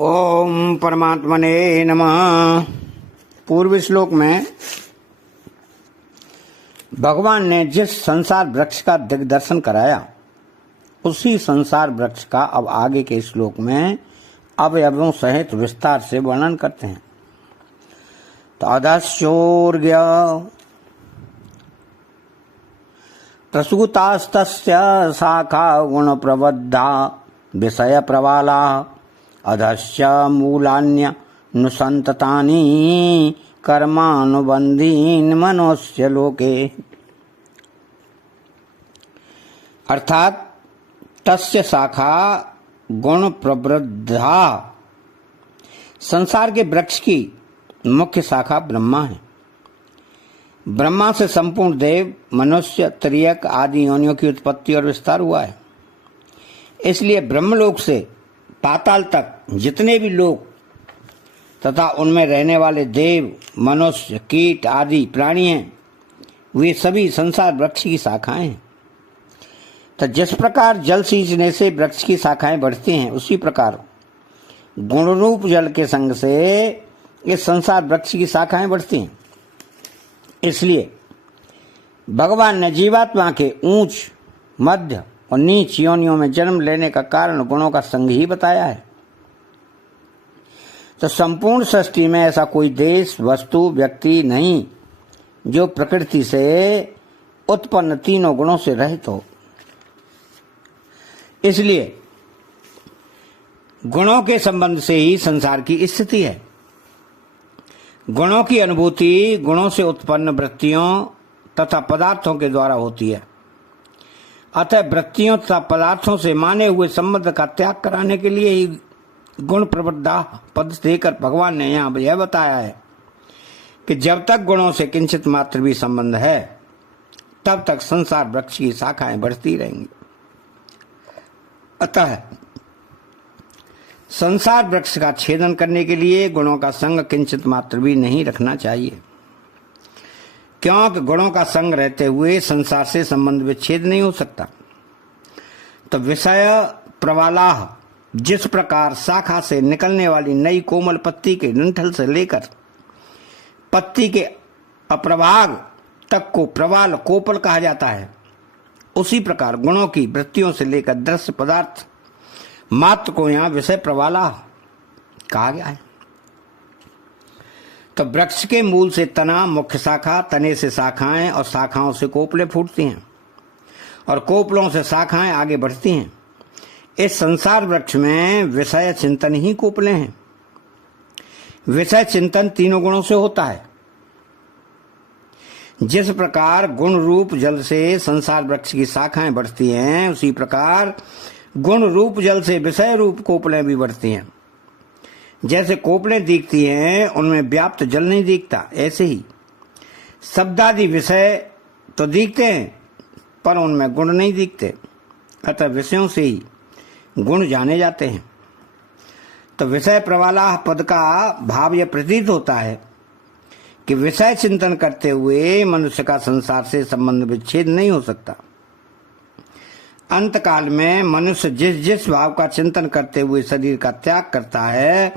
ओम परमात्मने नमः। पूर्व श्लोक में भगवान ने जिस संसार वृक्ष का दिग्दर्शन कराया उसी संसार वृक्ष का अब आगे के श्लोक में अवयवों सहित विस्तार से वर्णन करते हैं। तो अधश्चोर्य प्रसूतास्तस्य शाखा गुण प्रबद्धा विषय प्रवाला अधश्च मूलान्य नुसंततानि कर्मानुबंधीन मनोस्य लोके। अर्थात तस्य शाखा गुण प्रवृद्धा, संसार के वृक्ष की मुख्य शाखा ब्रह्मा है। ब्रह्मा से संपूर्ण देव, मनुष्य, त्रियक आदि योनियों की उत्पत्ति और विस्तार हुआ है। इसलिए ब्रह्मलोक से पाताल तक जितने भी लोग तथा उनमें रहने वाले देव, मनुष्य, कीट आदि प्राणी हैं, वे सभी संसार वृक्ष की शाखाएं हैं। तो जिस प्रकार जल सींचने से वृक्ष की शाखाएं बढ़ती हैं, उसी प्रकार गुण रूप जल के संग से इस संसार वृक्ष की शाखाएं बढ़ती हैं। इसलिए भगवान ने जीवात्मा के ऊंच, मध्य और नीच योनियों में जन्म लेने का कारण गुणों का संग ही बताया है। तो संपूर्ण सृष्टि में ऐसा कोई देश, वस्तु, व्यक्ति नहीं जो प्रकृति से उत्पन्न तीनों गुणों से रहित हो। इसलिए गुणों के संबंध से ही संसार की स्थिति है। गुणों की अनुभूति गुणों से उत्पन्न वृत्तियों तथा पदार्थों के द्वारा होती है। अतः वृत्तियों तथा पदार्थों से माने हुए संबंध का त्याग कराने के लिए ही गुण प्रवृद्धा पद देकर भगवान ने यहाँ यह बताया है कि जब तक गुणों से किंचित मात्र भी संबंध है, तब तक संसार वृक्ष की शाखाएं बढ़ती रहेंगी। अतः संसार वृक्ष का छेदन करने के लिए गुणों का संग किंचित मात्र भी नहीं रखना चाहिए, क्योंकि गुणों का संग रहते हुए संसार से संबंध विच्छेद नहीं हो सकता। तो विषय प्रवालाह, जिस प्रकार शाखा से निकलने वाली नई कोमल पत्ती के डंठल से लेकर पत्ती के अप्रभाग तक को प्रवाल कोपल कहा जाता है, उसी प्रकार गुणों की वृत्तियों से लेकर दृश्य पदार्थ मात्र को यहाँ विषय प्रवाला कहा गया है। तो वृक्ष के मूल से तना, मुख्य शाखा, तने से शाखाएं और शाखाओं से कोपले फूटती हैं और कोपलों से शाखाएं आगे बढ़ती हैं। इस संसार वृक्ष में विषय चिंतन ही कोपले हैं। विषय चिंतन तीनों गुणों से होता है। जिस प्रकार गुण रूप जल से संसार वृक्ष की शाखाएं बढ़ती हैं, उसी प्रकार गुण रूप जल से विषय रूप कोपलें भी बढ़ती हैं। जैसे कोपलें दिखती हैं, उनमें व्याप्त जल नहीं दिखता, ऐसे ही शब्दादि विषय तो दिखते हैं पर उनमें गुण नहीं दिखते। अतः विषयों से ही गुण जाने जाते हैं। तो विषय प्रवाला पद का भाव यह प्रतीत होता है कि विषय चिंतन करते हुए मनुष्य का संसार से संबंध विच्छेद नहीं हो सकता। अंत काल में मनुष्य जिस जिस भाव का चिंतन करते हुए शरीर का त्याग करता है,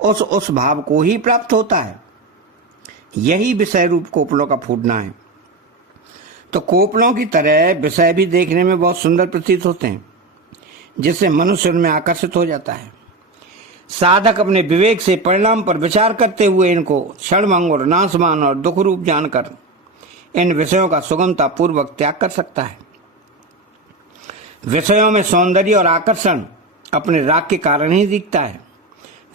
उस भाव को ही प्राप्त होता है। यही विषय रूप कोपलों का फूटना है। तो कोपलों की तरह विषय भी देखने में बहुत सुंदर प्रतीत होते हैं, जिससे मनुष्य उनमें आकर्षित हो जाता है। साधक अपने विवेक से परिणाम पर विचार करते हुए इनको क्षणभंग और नाशवान और दुख रूप जानकर इन विषयों का सुगमता पूर्वक त्याग कर सकता है। विषयों में सौंदर्य और आकर्षण अपने राग के कारण ही दिखता है,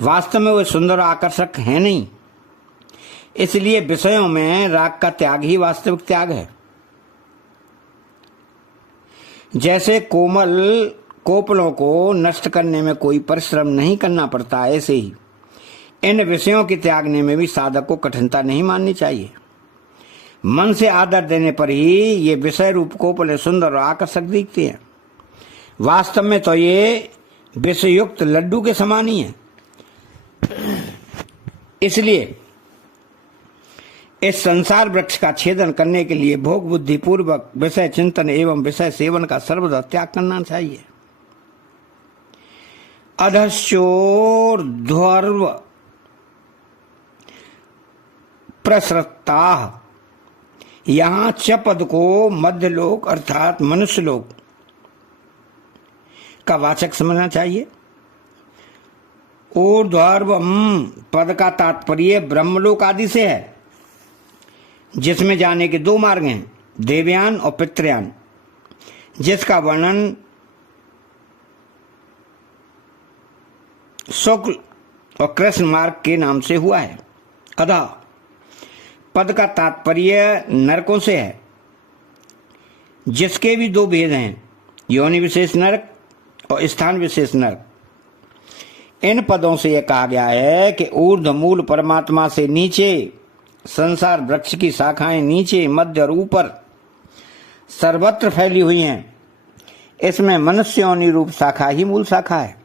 वास्तव में वे सुंदर और आकर्षक है नहीं। इसलिए विषयों में राग का त्याग ही वास्तविक त्याग है। जैसे कोमल कोपलों को नष्ट करने में कोई परिश्रम नहीं करना पड़ता, ऐसे ही इन विषयों के त्यागने में भी साधक को कठिनता नहीं माननी चाहिए। मन से आदर देने पर ही ये विषय रूप कोपलें सुंदर और आकर्षक दिखती हैं। वास्तव में तो ये विषयुक्त लड्डू के समान ही है। इसलिए इस संसार वृक्ष का छेदन करने के लिए भोग बुद्धि पूर्वक विषय चिंतन एवं विषय सेवन का सर्वदा त्याग करना चाहिए। अधश्चोर्ध्वर्व प्रसृता। यहां च पद को मध्यलोक अर्थात मनुष्य लोक का वाचक समझना चाहिए। ऊर्ध्वर्व पद का तात्पर्य ब्रह्मलोक आदि से है, जिसमें जाने के दो मार्ग हैं, देवयान और पितृयान, जिसका वर्णन शुक्ल और कृष्ण मार्ग के नाम से हुआ है। अतः पद का तात्पर्य नरकों से है, जिसके भी दो भेद हैं, योनि विशेष नरक और स्थान विशेष नरक। इन पदों से यह कहा गया है कि ऊर्ध्व मूल परमात्मा से नीचे संसार वृक्ष की शाखाएं नीचे, मध्य और ऊपर सर्वत्र फैली हुई हैं। इसमें मनुष्य योनि रूप शाखा ही मूल शाखा है,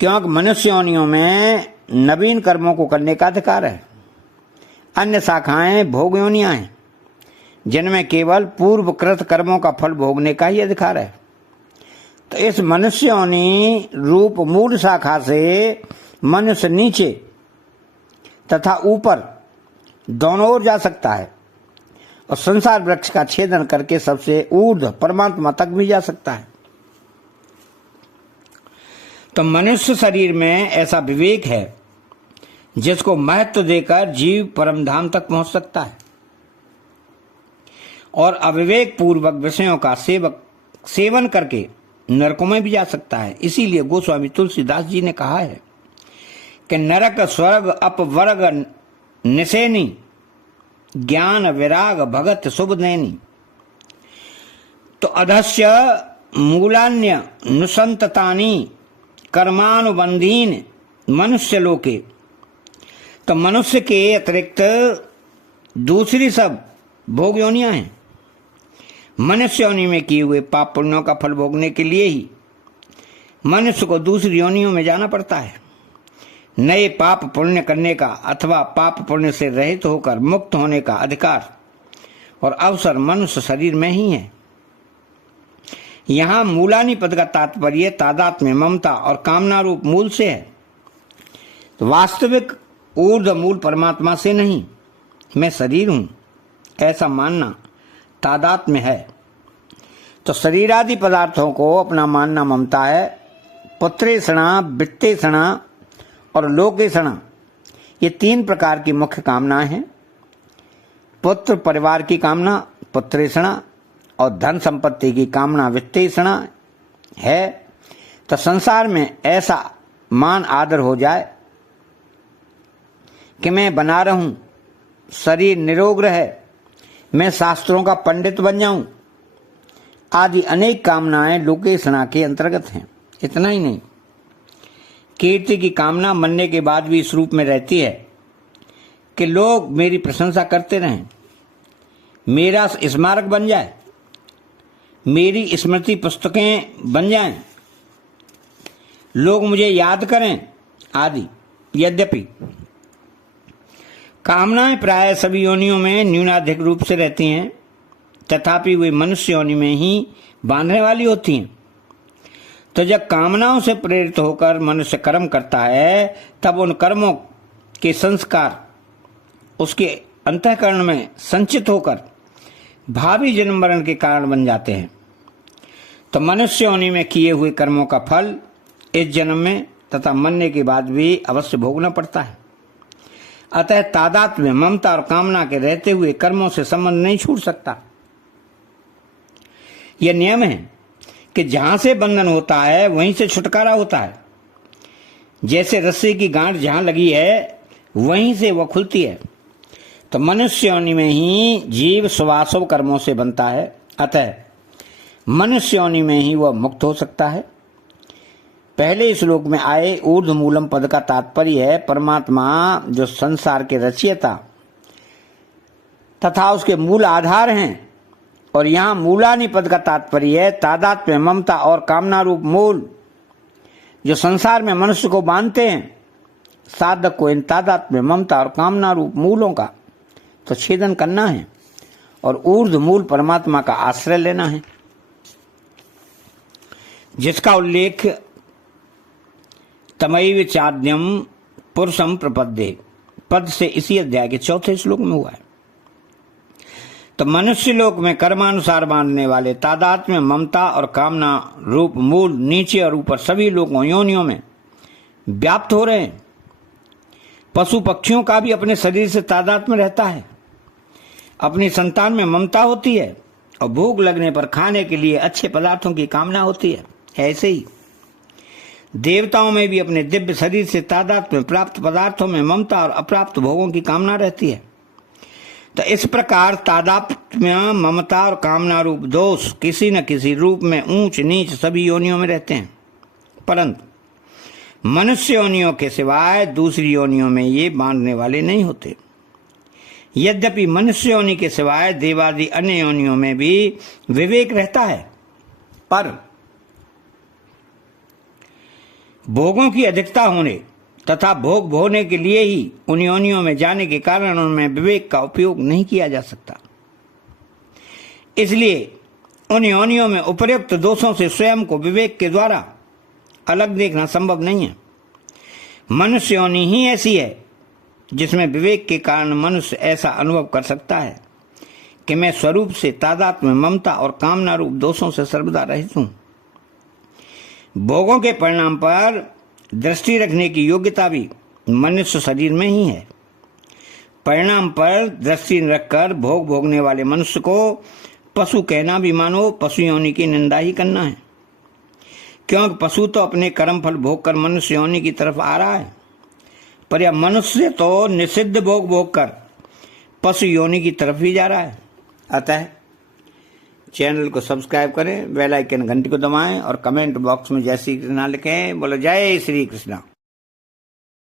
क्योंकि मनुष्य योनियों में नवीन कर्मों को करने का अधिकार है। अन्य शाखाएं भोग योनियां हैं, जिनमें केवल पूर्वकृत कर्मों का फल भोगने का ही अधिकार है। तो इस मनुष्य योनि रूप मूल शाखा से मनुष्य नीचे तथा ऊपर दोनों ओर जा सकता है और संसार वृक्ष का छेदन करके सबसे ऊर्ध्व परमात्मा तक भी जा सकता है। तो मनुष्य शरीर में ऐसा विवेक है जिसको महत्व देकर जीव परमधाम तक पहुंच सकता है और अविवेक पूर्वक विषयों का सेवन करके नरकों में भी जा सकता है। इसीलिए गोस्वामी तुलसीदास जी ने कहा है कि नरक स्वर्ग अपवर्ग निसेनी, ज्ञान विराग भगत शुभ नैनी। तो अधस्य मूलान्य नुसंततानी कर्मानुबंधीन मनुष्य लोके। तो मनुष्य के अतिरिक्त दूसरी सब भोग योनियां हैं। मनुष्य योनि में किए हुए पाप पुण्यों का फल भोगने के लिए ही मनुष्य को दूसरी योनियों में जाना पड़ता है। नए पाप पुण्य करने का अथवा पाप पुण्य से रहित होकर मुक्त होने का अधिकार और अवसर मनुष्य शरीर में ही है। यहां मूलानी पद का तात्पर्य तादात्म्य, ममता और कामना रूप मूल से है। तो वास्तविक ऊर्ध्व मूल परमात्मा से नहीं, मैं शरीर हूं ऐसा मानना तादात्म्य है। तो शरीरादि पदार्थों को अपना मानना ममता है। पुत्रेषणा, वित्तेषणा और लोकेषणा, ये तीन प्रकार की मुख्य कामनाएं हैं। पुत्र परिवार की कामना पुत्रेषणा और धन संपत्ति की कामना वित्तेषणा है। तो संसार में ऐसा मान आदर हो जाए कि मैं बना रहूं, शरीर निरोग रहे, मैं शास्त्रों का पंडित बन जाऊं, आदि अनेक कामनाएं लोकेषणा के अंतर्गत हैं। इतना ही नहीं, कीर्ति की कामना मरने के बाद भी इस रूप में रहती है कि लोग मेरी प्रशंसा करते रहें, मेरा स्मारक बन जाए, मेरी स्मृति पुस्तकें बन जाएं, लोग मुझे याद करें आदि। यद्यपि कामनाएं प्राय सभी योनियों में न्यूनाधिक रूप से रहती हैं, तथापि वे मनुष्य योनि में ही बांधने वाली होती हैं। तो जब कामनाओं से प्रेरित होकर मनुष्य कर्म करता है, तब उन कर्मों के संस्कार उसके अंतःकरण में संचित होकर भावी जन्म मरण के कारण बन जाते हैं। तो मनुष्य योनि में किए हुए कर्मों का फल इस जन्म में तथा मरने के बाद भी अवश्य भोगना पड़ता है। अतः तादात्म्य, ममता और कामना के रहते हुए कर्मों से संबंध नहीं छूट सकता। यह नियम है कि जहां से बंधन होता है वहीं से छुटकारा होता है। जैसे रस्सी की गांठ जहां लगी है वहीं से वह खुलती है। तो मनुष्य योनि में ही जीव स्वासव कर्मों से बनता है, अतः मनुष्य योनि में ही वह मुक्त हो सकता है। पहले श्लोक में आए ऊर्ध्व मूलम पद का तात्पर्य है परमात्मा जो संसार के रचयिता तथा उसके मूल आधार हैं, और यहाँ मूलानि पद का तात्पर्य है तादात्म्य, ममता और कामना रूप मूल जो संसार में मनुष्य को बांधते हैं। साधक को इन तादात्म्य, ममता और कामना रूप मूलों का तो छेदन करना है और ऊर्ध्व मूल परमात्मा का आश्रय लेना है। जिसका उल्लेख तमैव चाद्यम पुरुषम प्रपद्ये पद से इसी अध्याय के 4थे श्लोक में हुआ है। तो मनुष्य लोक में कर्मानुसार बांधने वाले तादात्म्य, ममता और कामना रूप मूल नीचे और ऊपर सभी लोगों योनियों में व्याप्त हो रहे हैं। पशु पक्षियों का भी अपने शरीर से तादात्म्य रहता है, अपनी संतान में ममता होती है और भूख लगने पर खाने के लिए अच्छे पदार्थों की कामना होती है। ऐसे ही देवताओं में भी अपने दिव्य शरीर से तादात्म्य, प्राप्त पदार्थों में ममता और अप्राप्त भोगों की कामना रहती है। तो इस प्रकार तादात्म्य, ममता और कामना रूप दोष किसी न किसी रूप में ऊंच नीच सभी योनियों में रहते हैं, परंतु मनुष्य योनियों के सिवाय दूसरी योनियों में ये बांधने वाले नहीं होते। यद्यपि मनुष्य योनि के सिवाय देवादि अन्य योनियों में भी विवेक रहता है, पर भोगों की अधिकता होने तथा भोग भोगने के लिए ही उन योनियों में जाने के कारण उनमें विवेक का उपयोग नहीं किया जा सकता। इसलिए उन योनियों में उपर्युक्त दोषों से स्वयं को विवेक के द्वारा अलग देखना संभव नहीं है। मनुष्य योनि ही ऐसी है जिसमें विवेक के कारण मनुष्य ऐसा अनुभव कर सकता है कि मैं स्वरूप से तादात्म्य, ममता और कामना रूप दोषों से सर्वदा रहित हूं। भोगों के परिणाम पर दृष्टि रखने की योग्यता भी मनुष्य शरीर में ही है। परिणाम पर दृष्टि रखकर भोग भोगने वाले मनुष्य को पशु कहना भी मानो पशु योनि की निंदा ही करना है, क्योंकि पशु तो अपने कर्म फल भोग कर मनुष्य योनि की तरफ आ रहा है, पर यह मनुष्य तो निषिद्ध भोग भोग कर पशु योनि की तरफ ही जा रहा है। अतः चैनल को सब्सक्राइब करें, बेल आइकन घंटी को दबाएं और कमेंट बॉक्स में जय श्री कृष्णा लिखें। बोलो जय श्री कृष्णा।